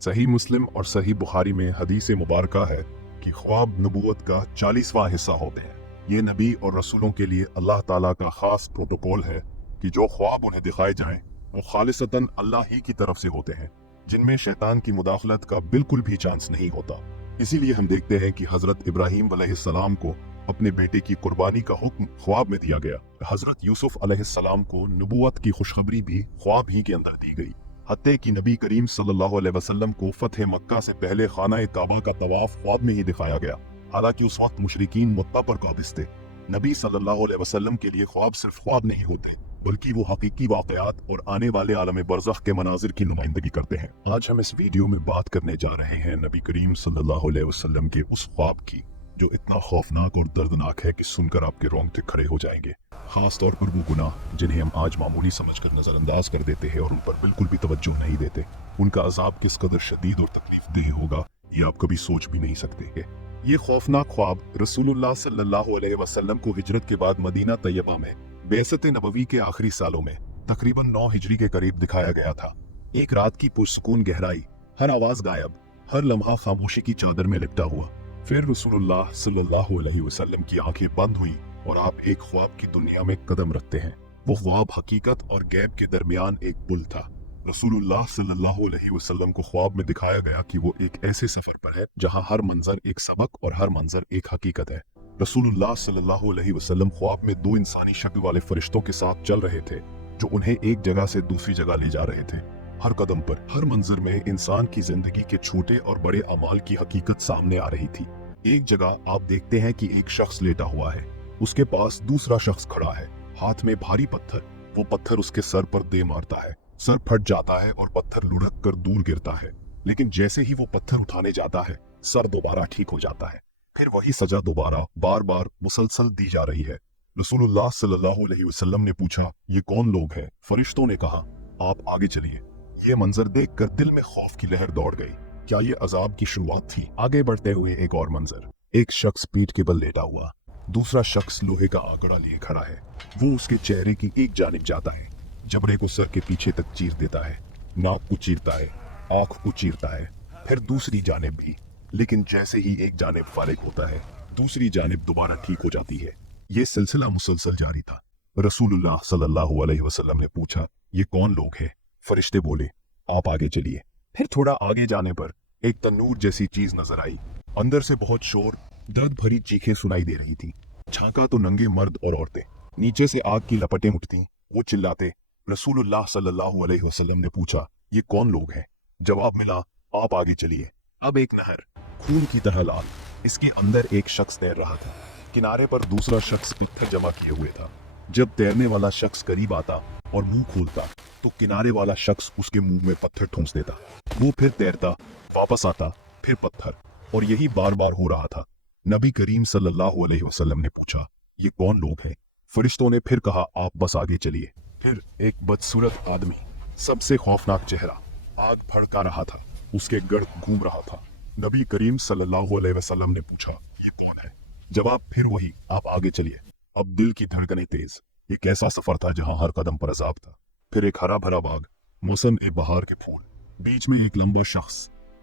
सही मुस्लिम और सही बुखारी में हदीस मुबारका है कि ख्वाब नबूवत का 40वां हिस्सा होते हैं। ये नबी और रसूलों के लिए अल्लाह ताला का खास प्रोटोकॉल है कि जो ख्वाब उन्हें दिखाए जाएं वो खालिसतन अल्लाह ही की तरफ से होते हैं, जिनमें शैतान की मुदाखलत का बिल्कुल भी चांस नहीं होता। इसीलिए हम देखते हैं कि हजरत इब्राहीम अलैहिस्सलाम को अपने बेटे की कुर्बानी का हुक्म ख्वाब में दिया गया। हजरत यूसुफ अलैहिस्सलाम को नबूवत की खुशखबरी भी ख्वाब ही के अंदर दी गई। हत्ते कि नबी करीम सल्लल्लाहु अलैहि वसल्लम को फतह मक्का से पहले खाना काबा का तवाफ ख्वाब में ही दिखाया गया। हालांकि उस वक्त मुशरिकीन मुत्ता पर काबिज थे। नबी सल्लल्लाहु अलैहि वसल्लम के लिए ख्वाब सिर्फ ख्वाब नहीं होते, बल्कि वो हकीकी वाकयात और आने वाले आलम बरज़ख के मनाजिर की नुमाइंदगी करते हैं। आज हम इस वीडियो में बात करने जा रहे हैं नबी करीम सल्लल्लाहु अलैहि वसल्लम के उस ख्वाब की जो इतना खौफनाक और दर्दनाक है कि सुनकर आपके रोंगटे खड़े हो जाएंगे। खास तौर पर वो गुनाह जिन्हें हम आज मामूली समझकर नजरअंदाज कर देते हैं और उन पर बिल्कुल भी तवज्जो नहीं देते, उनका अजाब किस कदर शदीद और तकलीफदेह होगा ये आप कभी सोच भी नहीं सकते। ये खौफनाक ख्वाब रसूलुल्लाह सल्लल्लाहु अलैहि वसल्लम को हिजरत के बाद मदीना तैयबा में बेअसत नबवी के आखिरी सालों में तकरीबन 9 हिजरी के करीब दिखाया गया था। एक रात की पुरसुकून गहराई, हर आवाज गायब, हर लम्हा खामोशी की चादर में लिपटा हुआ। फिर रसूलुल्लाह सल्लल्लाहु अलैहि वसल्लम की आंखें बंद हुई और आप एक ख्वाब की दुनिया में कदम रखते हैं। वो ख्वाब हकीकत और गैब के दरमियान एक पुल था। रसूलुल्लाह सल्लल्लाहु अलैहि वसल्लम को ख्वाब में दिखाया गया कि वो एक ऐसे सफर पर है जहां हर मंजर एक सबक और हर मंजर एक हकीकत है। रसूलुल्लाह सल्लल्लाहु अलैहि वसल्लम ख्वाब में 2 इंसानी शक्ल वाले फरिश्तों के साथ चल रहे थे जो उन्हें एक जगह से दूसरी जगह ले जा रहे थे। हर कदम पर, हर मंजर में इंसान की जिंदगी के छोटे और बड़े अमाल की हकीकत सामने आ रही थी। एक जगह आप देखते हैं कि एक शख्स लेटा हुआ है, उसके पास दूसरा शख्स खड़ा है, हाथ में भारी पत्थर। वो पत्थर उसके सर पर दे मारता है, सर फट जाता है और पत्थर लुढ़क कर दूर गिरता है। लेकिन जैसे ही वो पत्थर उठाने जाता है, सर दोबारा ठीक हो जाता है। फिर वही सजा दोबारा बार बार मुसलसल दी जा रही है। रसूलुल्लाह सल्लल्लाहु अलैहि वसल्लम ने पूछा, ये कौन लोग हैं? फरिश्तों ने कहा, आप आगे चलिए। ये मंजर देखकर दिल में खौफ की लहर दौड़ गई। क्या ये अजाब की शुरुआत थी? आगे बढ़ते हुए एक और मंजर, एक शख्स पीठ के बल लेटा हुआ, दूसरा शख्स लोहे का आंकड़ा लिए खड़ा है। वो उसके चेहरे की एक जानिब जाता है, जबड़े को सर के पीछे तक चीर देता है, नाक को चीरता है, आंख को चीरता है, फिर दूसरी जानिब भी। लेकिन जैसे ही एक जानिब फारिग होता है, दूसरी जानिब दोबारा ठीक हो जाती है। ये सिलसिला मुसलसल जारी था। रसूलुल्लाह सल्लल्लाहु अलैहि वसल्लम ने पूछा, ये कौन लोग हैं? फरिश्ते बोले, आप आगे चलिए। फिर थोड़ा आगे जाने पर एक तन्नूर जैसी चीज नजर आई। अंदर से बहुत शोर, दर्द भरी चीखें सुनाई दे रही थी। झांका तो नंगे मर्द और औरतें, नीचे से आग की लपटें उठती, वो चिल्लाते। रसूलुल्लाह सल्लल्लाहु अलैहि वसल्लम ने पूछा, ये कौन लोग हैं? जवाब मिला, आप आगे चलिए। अब एक नहर, खून की तरह लाल, इसके अंदर एक शख्स तैर रहा था। किनारे पर दूसरा शख्स पत्थर जमा किए हुए था। जब तैरने वाला शख्स करीब आता और मुंह खोलता तो किनारे वाला शख्स उसके मुंह में पत्थर ठूंस देता। वो फिर तैरता, वापस आता, फिर पत्थर, और यही बार बार हो रहा था। नबी करीम सल्लल्लाहु अलैहि वसल्लम ने पूछा, ये कौन लोग हैं? फरिश्तों ने फिर कहा, आप बस आगे चलिए। फिर एक बदसूरत आदमी, सबसे खौफनाक चेहरा, आग भड़का रहा था, उसके गर्द घूम रहा था। नबी करीम सल्लल्लाहु अलैहि वसल्लम ने पूछा, ये कौन है? जवाब फिर वही, आप आगे चलिए। अब दिल की धड़कनें तेज। एक ऐसा सफर था जहां हर कदम पर अजाब था। फिर एक हरा भरा बाग, मौसम ए बहार के फूल, बीच में एक लंबा शख्स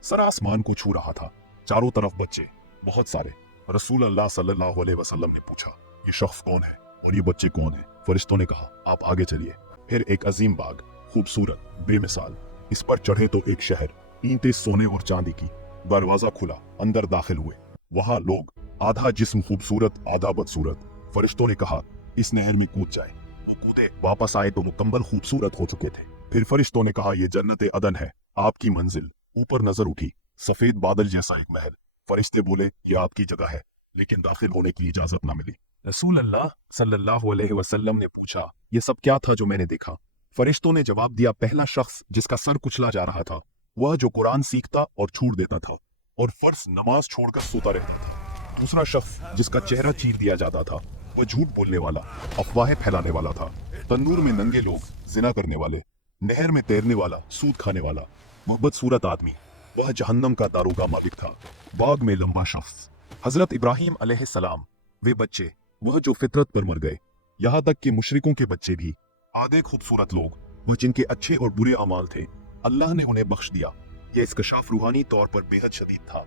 सर आसमान को छू रहा था। चारों तरफ बच्चे, बहुत सारे। रसूल अल्लाह सल्लल्लाहु अलैहि वसल्लम ने पूछा, ये शख्स कौन है और ये बच्चे कौन हैं? फरिश्तों ने कहा, आप आगे चलिए। फिर एक अजीम बाग, खूबसूरत, बेमिसाल। इस पर चढ़े तो एक शहर, ईंटें सोने और चांदी की। दरवाजा खुला, अंदर दाखिल हुए। वहां लोग, आधा जिस्म खूबसूरत, आधा बदसूरत। फरिश्तों ने कहा, इस नहर में कूद जाए। वो कूदे, वापस आए तो मुकम्मल खूबसूरत हो चुके थे। फिर फरिश्तों ने कहा, ये जन्नत अदन है, आपकी मंजिल। ऊपर नजर उठी, सफेद बादल जैसा एक महल। फरिश्ते बोले, ये आपकी जगह है, लेकिन दाखिल होने की इजाजत ना मिली। रसूल अल्लाह सल्लल्लाहु अलैहि वसल्लम ने पूछा, ये सब क्या था जो मैंने देखा? फरिश्तों ने जवाब दिया, पहला शख्स जिसका सर कुचला जा रहा था, वह जो कुरान सीखता और छूट देता था और फर्ज नमाज छोड़कर सोता रहता था। दूसरा शख्स जिसका चेहरा चीर दिया जाता था, वह झूठ बोलने वाला, अफवाहें फैलाने वाला था। तंदूर में नंगे लोग, जिना करने वाले। नहर में तैरने वाला, सूद खाने वाला। वह बदसूरत आदमी, वह जहन्नम का दारोगा मालिक था। बाग में लंबा शख्स, हजरत इब्राहीम अलैहिस्सलाम। वे बच्चे, वह जो फितरत पर मर गए। यहाँ तक कि मुशरिकों के बच्चे भी, आधे खूबसूरत लोग, वह जिनके अच्छे और बुरे अमाल थे, अल्लाह ने उन्हें बख्श दिया। ये इंकशाफ रूहानी तौर पर बेहद शदीद था।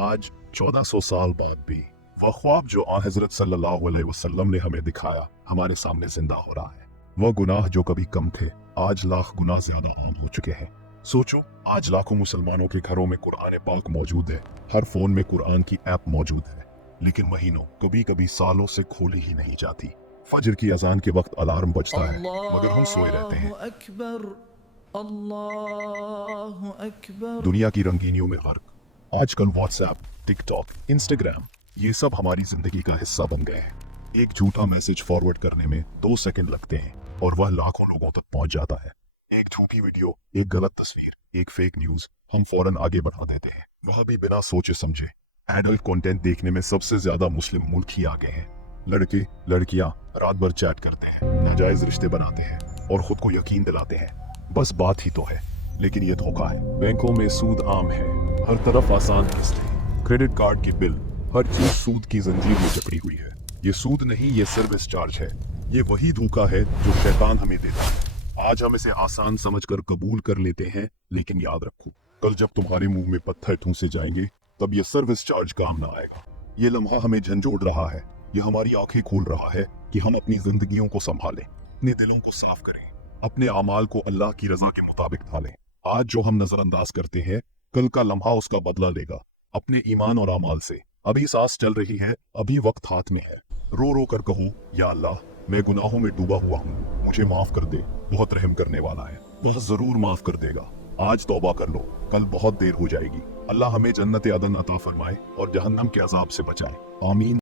आज 1400 साल बाद भी वह ख्वाब जो आन हजरत सल्लल्लाहु अलैहि वसल्लम ने हमें दिखाया हमारे सामने जिंदा हो रहा है। वह गुनाह जो कभी कम थे आज लाख गुना ज्यादा आम हो चुके हैं। सोचो, आज लाखों मुसलमानों के घरों में कुरान पाक मौजूद है, हर फोन में कुरान की ऐप मौजूद है, लेकिन महीनों कभी कभी सालों से खोली ही नहीं जाती। फजर की अजान के वक्त अलार्म बजता है मगर हम सोए रहते हैं। अल्लाहु अकबर। दुनिया की रंगीनियों में गर्क। आजकल व्हाट्सएप, टिकटॉक, इंस्टाग्राम ये सब हमारी जिंदगी का हिस्सा बन गए हैं। एक झूठा मैसेज फॉरवर्ड करने में 2 सेकंड लगते हैं और वह लाखों लोगों तक पहुंच जाता है। एक झूठी वीडियो, एक गलत तस्वीर, एक फेक न्यूज हम फौरन आगे बढ़ा देते हैं, वह भी बिना सोचे समझे। एडल्ट कंटेंट देखने में सबसे ज्यादा मुस्लिम मुल्क ही आगे हैं। लड़के लड़कियां रात भर चैट करते हैं, नाजायज रिश्ते बनाते हैं और खुद को यकीन दिलाते हैं बस बात ही तो है, लेकिन ये धोखा है। बैंकों में सूद आम है, हर तरफ आसान किस्तें, क्रेडिट कार्ड की बिल, हर चीज सूद की जंजीर में जकड़ी हुई है। ये सूद नहीं, ये सर्विस चार्ज है। ये वही धोखा है जो शैतान हमें देता है। आज हम इसे आसान समझकर कबूल कर लेते हैं, लेकिन याद रखो कल जब तुम्हारे मुंह में पत्थर ठूंसे जाएंगे तब ये सर्विस चार्ज काम ना आएगा। ये लम्हा हमें झंझोड़ रहा है, ये हमारी आंखें खोल रहा है कि हम अपनी जिंदगियों को संभालें, अपने दिलों को साफ करें, अपने अमाल को अल्लाह की रजा के मुताबिक ढालें। आज जो हम नजरअंदाज करते हैं कल का लम्हा उसका बदला लेगा। अपने ईमान और अमाल से। अभी सांस चल रही है, अभी वक्त हाथ में है। रो रो कर कहो, या अल्लाह मैं गुनाहों में डूबा हुआ हूँ, मुझे माफ कर दे। बहुत रहम करने वाला है, वह जरूर माफ कर देगा। आज तौबा कर लो, कल बहुत देर हो जाएगी। अल्लाह हमें जन्नत अदन अता फरमाए और जहन्नम के अजाब से बचाए। आमीन।